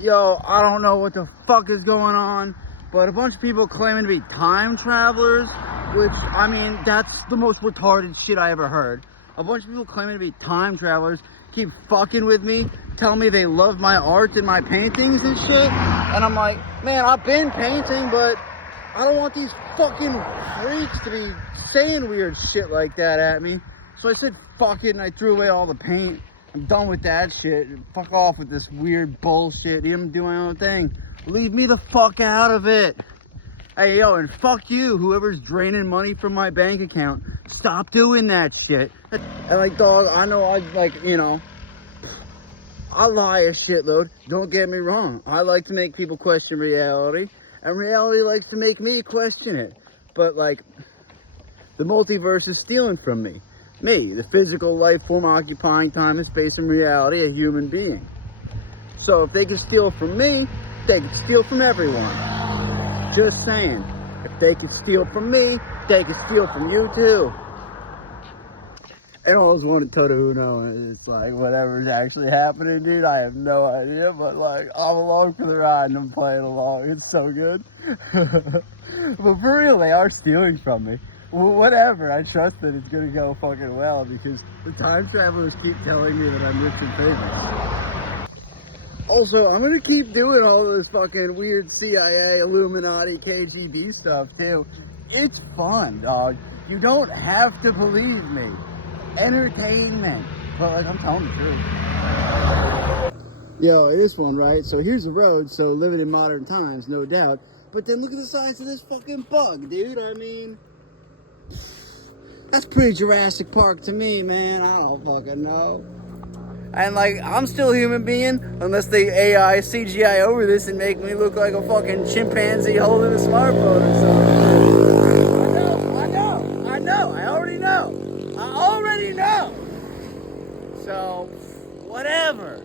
Yo, I don't know what the fuck is going on, but a bunch of people claiming to be time travelers, which, I mean, that's the most retarded shit I ever heard. A bunch of people claiming to be time travelers keep fucking with me, telling me they love my art and my paintings and shit, and I'm like, man, I've been painting, but I don't want these fucking freaks to be saying weird shit like that at me. So I said fuck it and I threw away all the paint. I'm done with that shit. Fuck off with this weird bullshit. I'm doing my own thing. Leave me the fuck out of it. Hey, yo, and fuck you, whoever's draining money from my bank account. Stop doing that shit. And like, dog, I know I lie a shitload. Don't get me wrong. I like to make people question reality, and reality likes to make me question it. But like, the multiverse is stealing from me. Me, the physical life form occupying time and space and reality, a human being. So if they can steal from me, they can steal from everyone. Just saying. If they can steal from me, they can steal from you too. And I always want to tell the Uno, it's like, whatever's actually happening, dude, I have no idea, but like, I'm along for the ride and I'm playing along. It's so good. But for real, they are stealing from me. Well, whatever, I trust that it's gonna go fucking well because the time travelers keep telling me that I'm rich and famous. Also, I'm gonna keep doing all this fucking weird CIA, Illuminati, KGB stuff too. It's fun, dog. You don't have to believe me. Entertainment. But like, I'm telling the truth. Yo, it is fun, right? So here's the road, so living in modern times, no doubt. But then look at the size of this fucking bug, dude. I mean, that's pretty Jurassic Park to me, man. I don't fucking know. And like, I'm still a human being, unless they AI CGI over this and make me look like a fucking chimpanzee holding a smartphone or something. I know, I already know. So, whatever.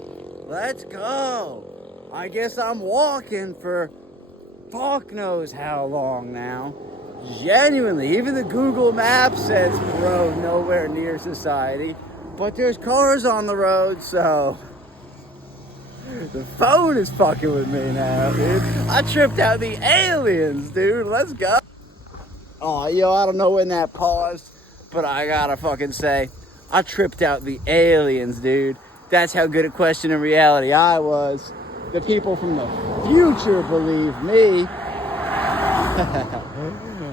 Let's go. I guess I'm walking for fuck knows how long now. Genuinely, even the Google Maps says road nowhere near society, but there's cars on the road, so the phone is fucking with me now, dude. I tripped out the aliens, dude. Let's go. Oh, yo, I don't know when that paused, but I gotta fucking say, I tripped out the aliens, dude. That's how good a question in reality I was. The people from the future believe me.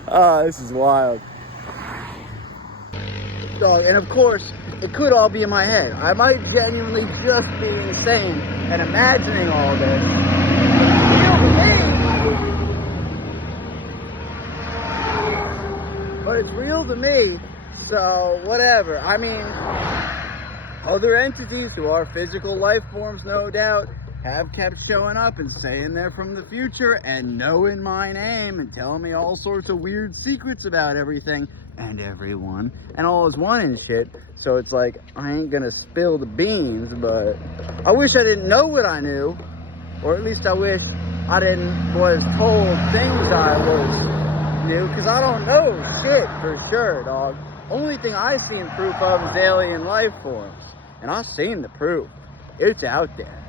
Oh, this is wild. Dog, and of course, it could all be in my head. I might genuinely just be insane and imagining all this. But it's real to me, so whatever. I mean, other entities to our physical life forms, no doubt, have kept showing up and saying they're from the future and knowing my name and telling me all sorts of weird secrets about everything and everyone and all is one and shit. So it's like, I ain't gonna spill the beans, but I wish I didn't know what I knew, or at least I wish I was told things I knew, because I don't know shit for sure, dog. Only thing I've seen proof of is alien life forms, and I've seen the proof. It's out there.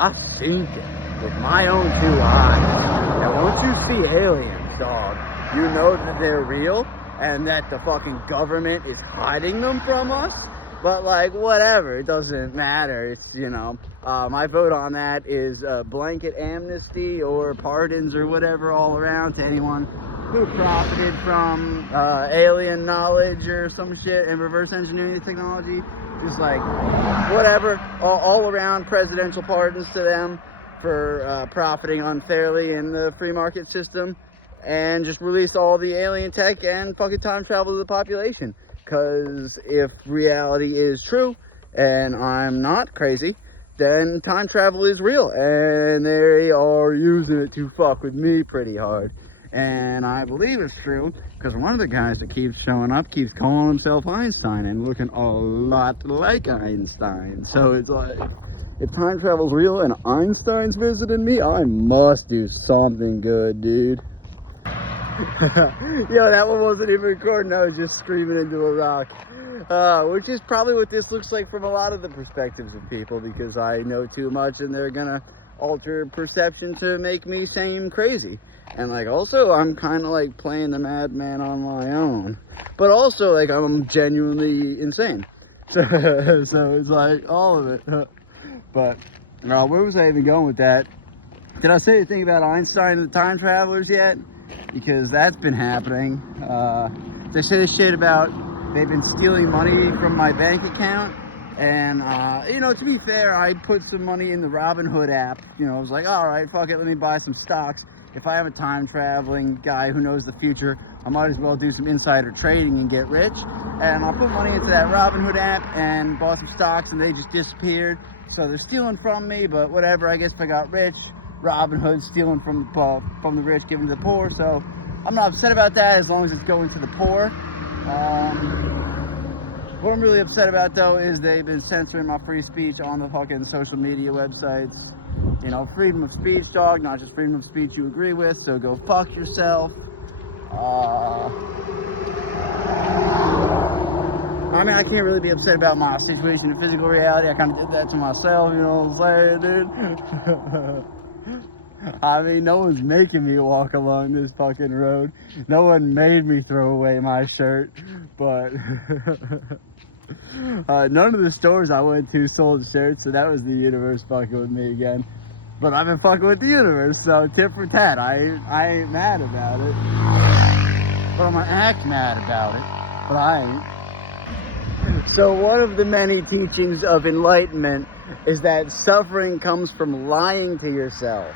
I've seen it with my own 2 eyes. And once you see aliens, dog, you know that they're real and that the fucking government is hiding them from us. But like, whatever, it doesn't matter. It's, my vote on that is blanket amnesty or pardons or whatever all around to anyone who profited from alien knowledge or some shit and reverse engineering the technology. Just like, whatever, all around presidential pardons to them for profiting unfairly in the free market system, and just release all the alien tech and fucking time travel to the population. Because if reality is true, and I'm not crazy, then time travel is real, and they are using it to fuck with me pretty hard. And I believe it's true, because one of the guys that keeps showing up keeps calling himself Einstein and looking a lot like Einstein. So it's like, if time travel's real and Einstein's visiting me, I must do something good, dude. Yo, that one wasn't even recording, I was just screaming into a rock. Which is probably what this looks like from a lot of the perspectives of people, because I know too much and they're gonna alter perception to make me seem crazy. And like also I'm kind of like playing the madman on my own, but also like I'm genuinely insane. So it's like all of it. But where was I even going with that? Did I say anything about Einstein and the time travelers yet? Because that's been happening. They say this shit about they've been stealing money from my bank account. And, you know, to be fair, I put some money in the Robinhood app. You know, I was like, all right, fuck it, let me buy some stocks. If I am a time-traveling guy who knows the future, I might as well do some insider trading and get rich. And I put money into that Robinhood app and bought some stocks, and they just disappeared. So they're stealing from me, but whatever, I guess if I got rich, Robinhood's stealing from the rich, giving to the poor. So I'm not upset about that as long as it's going to the poor. What I'm really upset about, though, is they've been censoring my free speech on the fucking social media websites. You know, freedom of speech, dog, not just freedom of speech you agree with, so go fuck yourself. I mean, I can't really be upset about my situation in physical reality. I kind of did that to myself, you know what I'm saying, dude? I mean, no one's making me walk along this fucking road. No one made me throw away my shirt, but none of the stores I went to sold shirts, so that was the universe fucking with me again. But I've been fucking with the universe, so tit for tat. I ain't mad about it. But I'm gonna act mad about it, but I ain't. So one of the many teachings of enlightenment is that suffering comes from lying to yourself.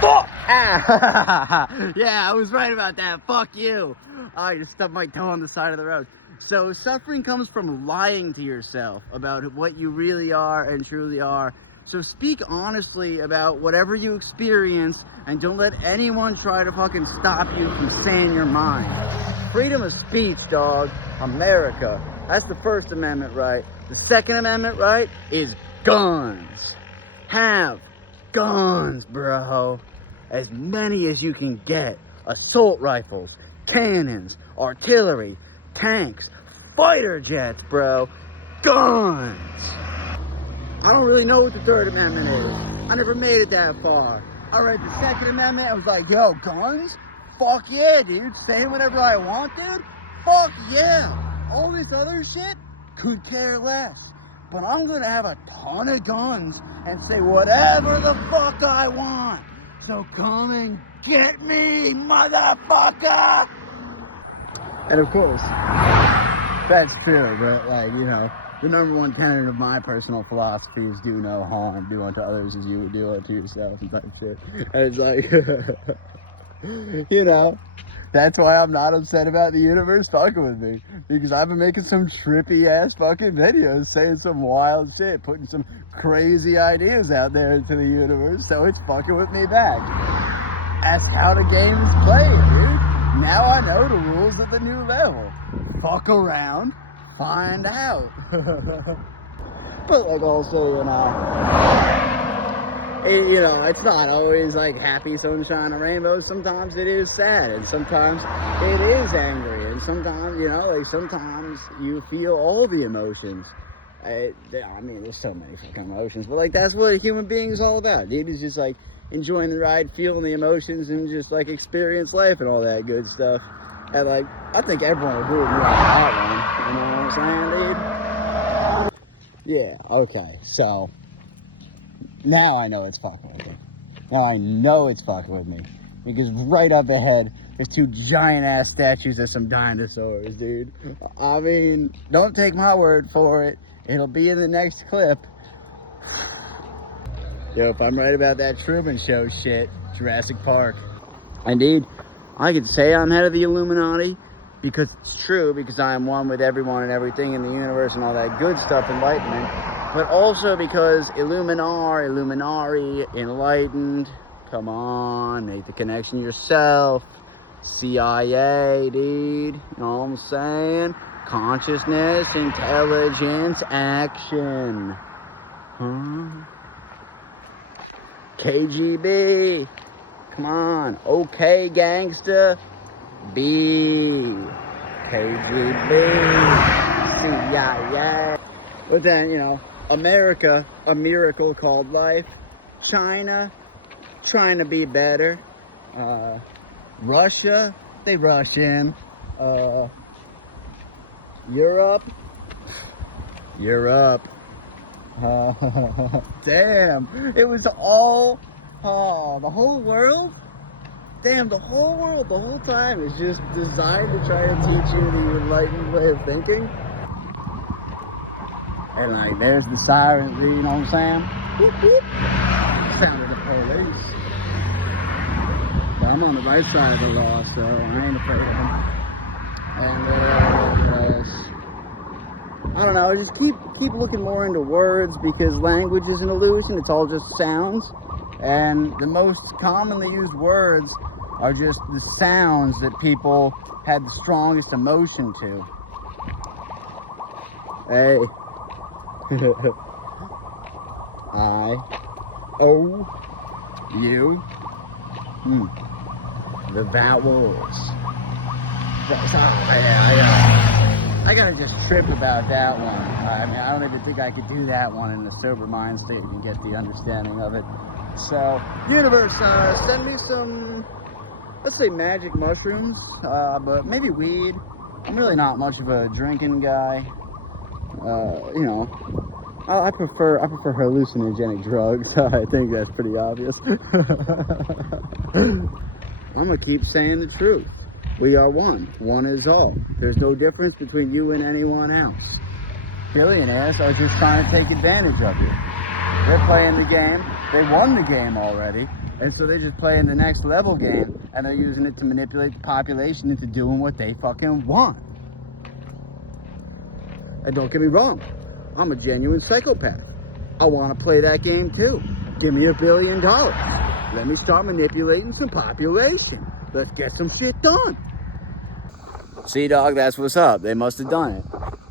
Fuck! Ah, yeah, I was right about that. Fuck you. I just stubbed my toe on the side of the road. So suffering comes from lying to yourself about what you really are and truly are. So speak honestly about whatever you experience and don't let anyone try to fucking stop you from saying your mind. Freedom of speech, dog. America. That's the First Amendment right. The Second Amendment right is guns. Have guns, bro. As many as you can get. Assault rifles, cannons, artillery, tanks, fighter jets, bro. Guns. I don't really know what the Third Amendment is. I never made it that far. I read the Second Amendment. I was like, yo, guns? Fuck yeah, dude. Saying whatever I want, dude? Fuck yeah. All this other shit? Could care less. But I'm gonna have a ton of guns and say whatever the fuck I want. So come and get me, motherfucker! And of course, that's true, but like, you know, the number one tenet of my personal philosophy is do no harm, do unto others as you would do unto yourself and type shit. And it's like, you know, that's why I'm not upset about the universe fucking with me. Because I've been making some trippy ass fucking videos, saying some wild shit, putting some crazy ideas out there into the universe, so it's fucking with me back. That's how the game is played, dude. Now I know the rules of the new level. Fuck around. Find out. But like also, you know, it's not always like happy sunshine and rainbows. Sometimes it is sad, and sometimes it is angry, and sometimes, you know, like sometimes you feel all the emotions. I mean, there's so many fucking emotions, but like that's what a human being is all about. Dude is just like enjoying the ride, feeling the emotions, and just like experience life and all that good stuff. And like, I think everyone will agree with me on that one. You know what I'm saying, dude? Yeah, okay. So, now I know it's fucking with me. Now I know it's fucking with me. Because right up ahead, there's two giant-ass statues of some dinosaurs, dude. I mean, don't take my word for it. It'll be in the next clip. Yo, if I'm right about that Truman Show shit, Jurassic Park. Indeed. I could say I'm head of the Illuminati because it's true, because I am one with everyone and everything in the universe and all that good stuff, enlightenment, but also because Illuminari, enlightened, come on, make the connection yourself, CIA, dude, you know what I'm saying, consciousness, intelligence, action, huh, KGB, come on, okay, gangsta, B, KGB, CIA. But then, you know, America, a miracle called life. China, trying to be better. Russia, they rush in. Europe. Damn, it was all, the whole world. Damn, the whole world, the whole time is just designed to try to teach you the enlightened way of thinking. And like, there's the sirens, you know what I'm saying? Whoop, whoop. Sound of the police. But I'm on the right side of the law, so I ain't afraid of them. And I don't know, just keep looking more into words, because language is an illusion. It's all just sounds. And the most commonly used words are just the sounds that people had the strongest emotion to. Hey. I-O-U. The vowels. I gotta just trip about that one. I mean, I don't even think I could do that one in the sober mind state and get the understanding of it. So, universe, send me some, let's say magic mushrooms, but maybe weed. I'm really not much of a drinking guy. You know, I prefer hallucinogenic drugs. I think that's pretty obvious. I'm gonna keep saying the truth. We are one. One is all. There's no difference between you and anyone else. Billionaires are just trying to take advantage of you. They're playing the game. They won the game already. And so they're just playing the next level game. And they're using it to manipulate the population into doing what they fucking want. And don't get me wrong. I'm a genuine psychopath. I want to play that game too. Give me $1 billion. Let me start manipulating some population. Let's get some shit done. See, dog, that's what's up. They must have done it.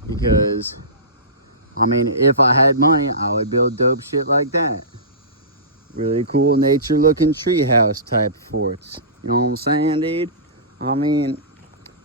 Because, I mean, if I had money, I would build dope shit like that. Really cool nature-looking treehouse type forts. You know what I'm saying, dude? I mean,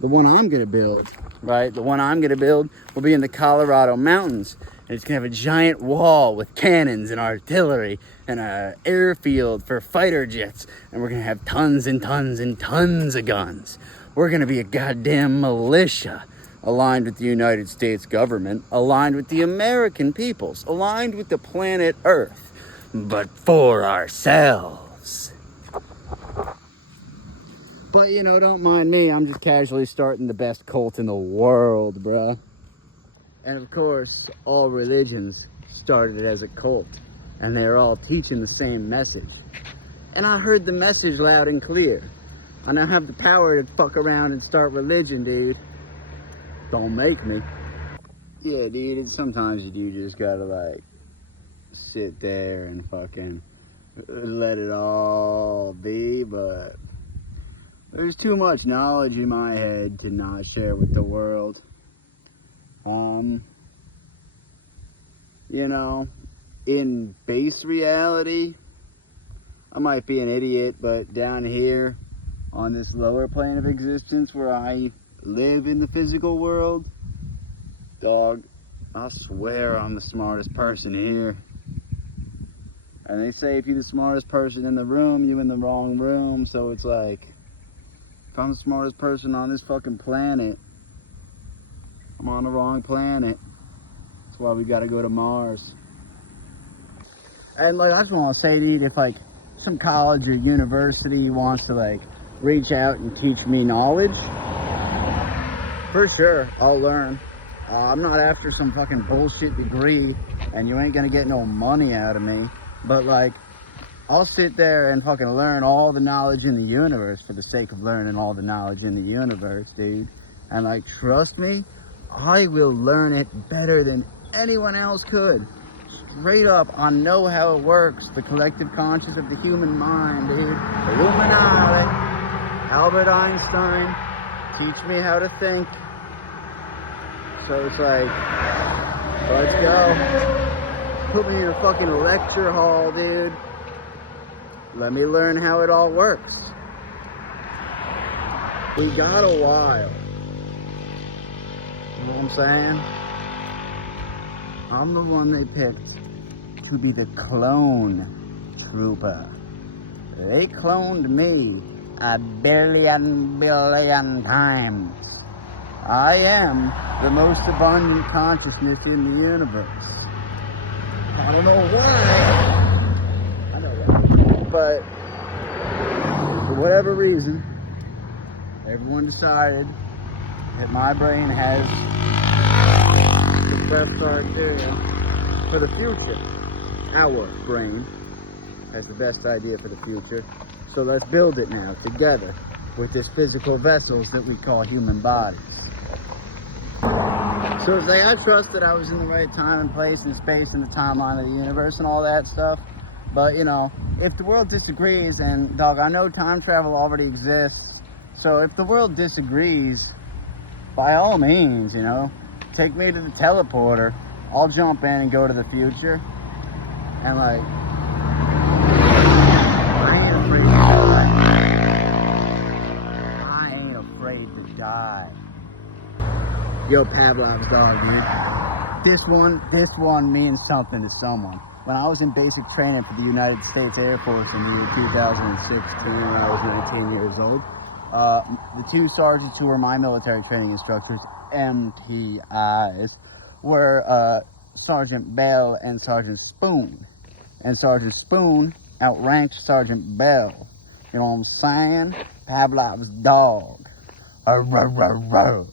the one I'm going to build, right? The one I'm going to build will be in the Colorado mountains. And it's going to have a giant wall with cannons and artillery and an airfield for fighter jets. And we're going to have tons and tons and tons of guns. We're going to be a goddamn militia, aligned with the United States government, aligned with the American peoples, aligned with the planet Earth, but for ourselves. But, you know, don't mind me. I'm just casually starting the best cult in the world, bruh. And of course, all religions started as a cult, and they're all teaching the same message. And I heard the message loud and clear. And I have the power to fuck around and start religion, dude. Don't make me. Yeah, dude, sometimes you do just gotta, like, sit there and fucking let it all be, but there's too much knowledge in my head to not share with the world. You know, in base reality, I might be an idiot, but down here on this lower plane of existence where I live in the physical world, dog, I swear I'm the smartest person here. And they say if you're the smartest person in the room, you're in the wrong room. So it's like, if I'm the smartest person on this fucking planet, I'm on the wrong planet. That's why we gotta go to Mars. And like, I just want to say, dude, if like some college or university wants to like reach out and teach me knowledge, for sure, I'll learn. I'm not after some fucking bullshit degree, and you ain't gonna get no money out of me. But like, I'll sit there and fucking learn all the knowledge in the universe for the sake of learning all the knowledge in the universe, dude. And like, trust me, I will learn it better than anyone else could. Straight up, I know how it works. The collective conscious of the human mind, dude. Illuminati, Albert Einstein, teach me how to think. So it's like, let's go. Put me in a fucking lecture hall, dude. Let me learn how it all works. We got a while. You know what I'm saying? I'm the one they picked to be the clone trooper. They cloned me a billion times. I am the most abundant consciousness in the universe. I don't know why. I know why. But for whatever reason, everyone decided that my brain has the best criteria for the future. Our brain has the best idea for the future. So let's build it now together with this physical vessels that we call human bodies. So it's like I trust that I was in the right time and place and space in the timeline of the universe and all that stuff. But you know, if the world disagrees, and dog, I know time travel already exists. So if the world disagrees, by all means, you know, take me to the teleporter. I'll jump in and go to the future. And like, I ain't afraid to die. Yo, Pavlov's dog, dude. This one means something to someone. When I was in basic training for the United States Air Force in the year 2016, when I was 19 years old, the two sergeants who were my military training instructors, MTIs, were Sergeant Bell and Sergeant Spoon. And Sergeant Spoon outranked Sergeant Bell. You know what I'm saying? Pavlov's dog. Arr, arr, arr, arr.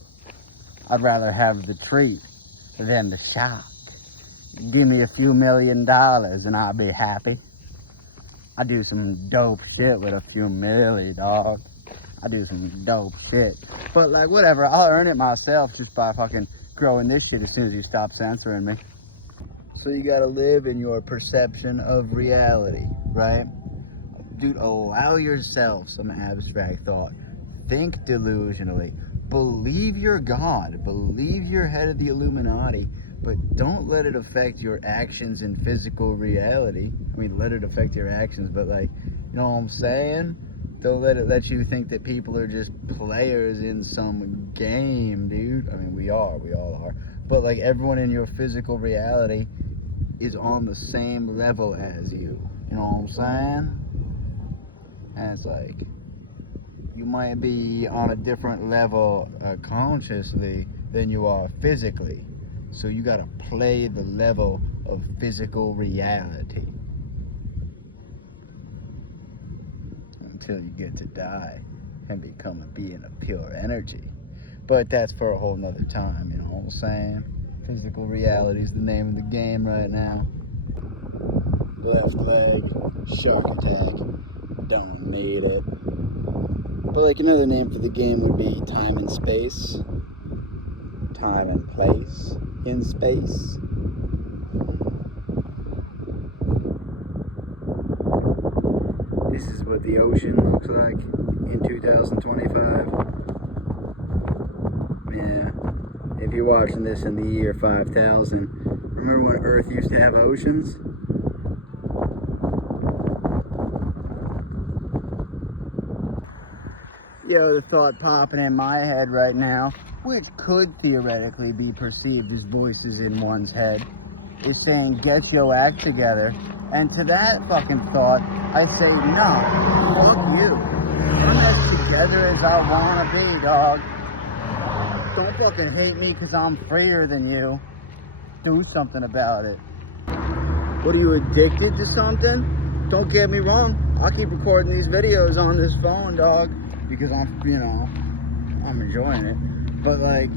I'd rather have the treat than the shock. Give me a few $1 million and I'll be happy. I do some dope shit with a few milli, dog. I do some dope shit. But like, whatever, I'll earn it myself just by fucking growing this shit as soon as you stop censoring me. So you gotta live in your perception of reality, right? Dude, allow yourself some abstract thought. Think delusionally. Believe you're God. Believe you're head of the Illuminati. But don't let it affect your actions in physical reality. I mean, let it affect your actions, but like, you know what I'm saying? Don't let it let you think that people are just players in some game, dude. I mean, we all are. But like, everyone in your physical reality is on the same level as you. You know what I'm saying? And it's like, you might be on a different level consciously than you are physically. So you gotta play the level of physical reality until you get to die and become a being of pure energy. But that's for a whole nother time, you know what I'm saying? Physical reality is the name of the game right now. Left leg, shark attack, don't need it. But like, another name for the game would be time and space. Time and place in space. This is what the ocean looks like in 2025. Yeah. If you're watching this in the year 5000, remember when Earth used to have oceans? Yo, the thought popping in my head right now, which could theoretically be perceived as voices in one's head, is saying, get your act together. And to that fucking thought, I say, no, fuck you. I'm as together as I wanna be, dog. Don't fucking hate me because I'm freer than you. Do something about it. What, are you addicted to something? Don't get me wrong, I'll keep recording these videos on this phone, dog, because I'm, you know, I'm enjoying it. But like,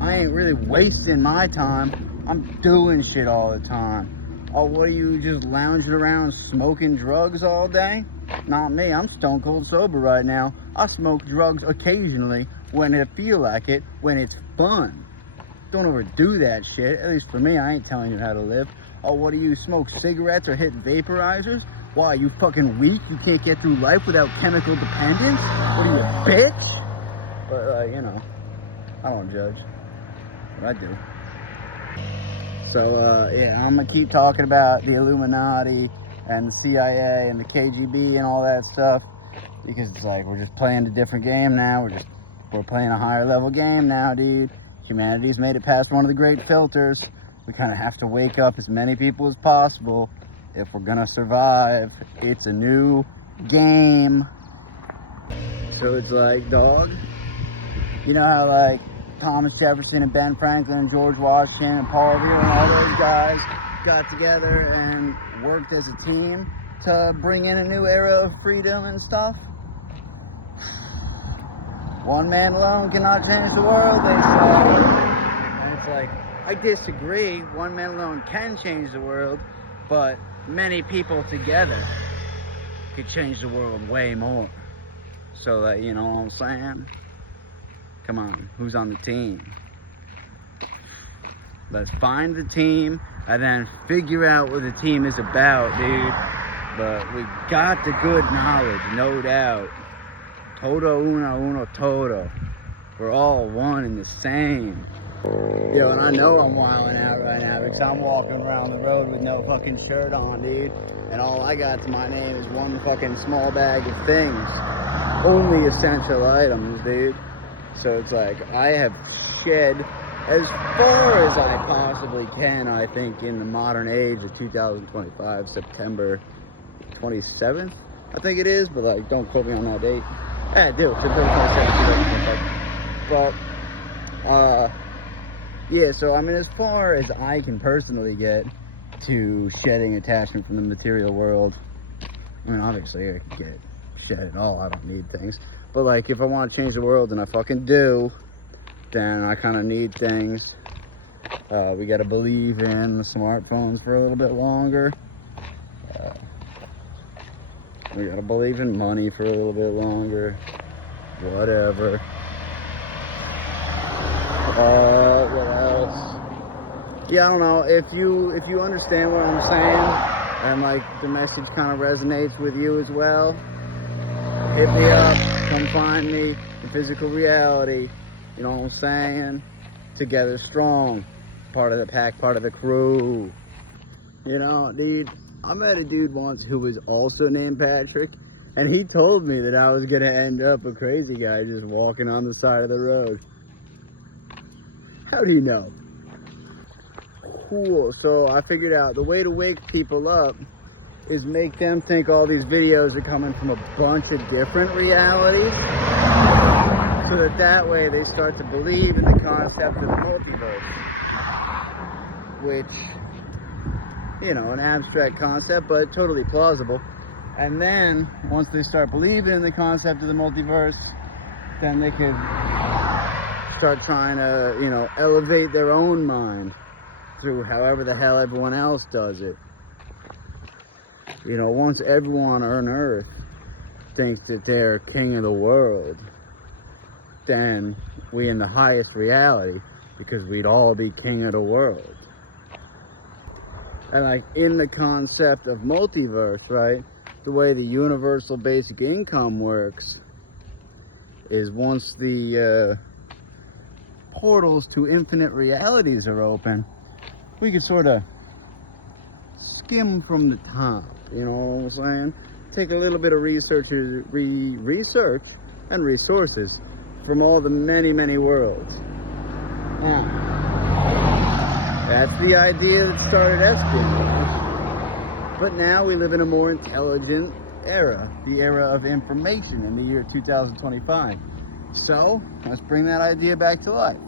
I ain't really wasting my time. I'm doing shit all the time. Oh, what, are you just lounging around smoking drugs all day? Not me, I'm stone cold sober right now. I smoke drugs occasionally when I feel like it, when it's fun. Don't overdo that shit, at least for me. I ain't telling you how to live. Oh, what, do you smoke cigarettes or hit vaporizers? Why, you fucking weak? You can't get through life without chemical dependence? What are you, a bitch? But, you know, I don't judge. But I do. So, yeah, I'm gonna keep talking about the Illuminati and the CIA and the KGB and all that stuff, because it's like, we're just playing a different game now. We're playing a higher level game now, dude. Humanity's made it past one of the great filters. we kind of have to wake up as many people as possible if we're gonna survive. It's a new game. So it's like, dog, you know how like Thomas Jefferson and Ben Franklin and George Washington and Paul Revere and all those guys got together and worked as a team to bring in a new era of freedom and stuff? One man alone cannot change the world, they say. And it's like, I disagree. One man alone can change the world, but many people together could change the world way more. So that, you know what I'm saying? Come on, who's on the team? Let's find the team and then figure out what the team is about, dude. But we got the good knowledge, no doubt. Todo uno todo. We're all one and the same. Yo, and I know I'm wilding out right now because I'm walking around the road with no fucking shirt on, dude. And all I got to my name is one fucking small bag of things. Only essential items, dude. So it's like, I have shed as far as I possibly can, I think, in the modern age of 2025, September 27th, I think it is, but like, don't quote me on that date. Yeah, dude, September 27th, but, yeah, so I mean, as far as I can personally get to shedding attachment from the material world, I mean, obviously I can get shed it all, I don't need things, but like, if I want to change the world, and I fucking do, then I kind of need things. We got to believe in the smartphones for a little bit longer. We got to believe in money for a little bit longer. Whatever. What else? Yeah, I don't know. If you understand what I'm saying, and like the message kind of resonates with you as well, hit me up. Come find me in physical reality. You know what I'm saying? Together strong. Part of the pack, part of the crew. You know, dude, I met a dude once who was also named Patrick, and he told me that I was gonna end up a crazy guy just walking on the side of the road. How do you know? Cool. So I figured out the way to wake people up is make them think all these videos are coming from a bunch of different realities, so that way they start to believe in the concept of the multiverse, which, you know, an abstract concept, but totally plausible. And then, once they start believing in the concept of the multiverse, then they could start trying to, you know, elevate their own mind through however the hell everyone else does it. You know, once everyone on Earth thinks that they're king of the world, then we in the highest reality, because we'd all be king of the world. And like in the concept of multiverse, right, the way the universal basic income works is once the portals to infinite realities are open, we can sort of skim from the top, you know what I'm saying? Take a little bit of research and resources from all the many worlds. That's the idea that started espionage. But now we live in a more intelligent era, the era of information in the year 2025. So, let's bring that idea back to life.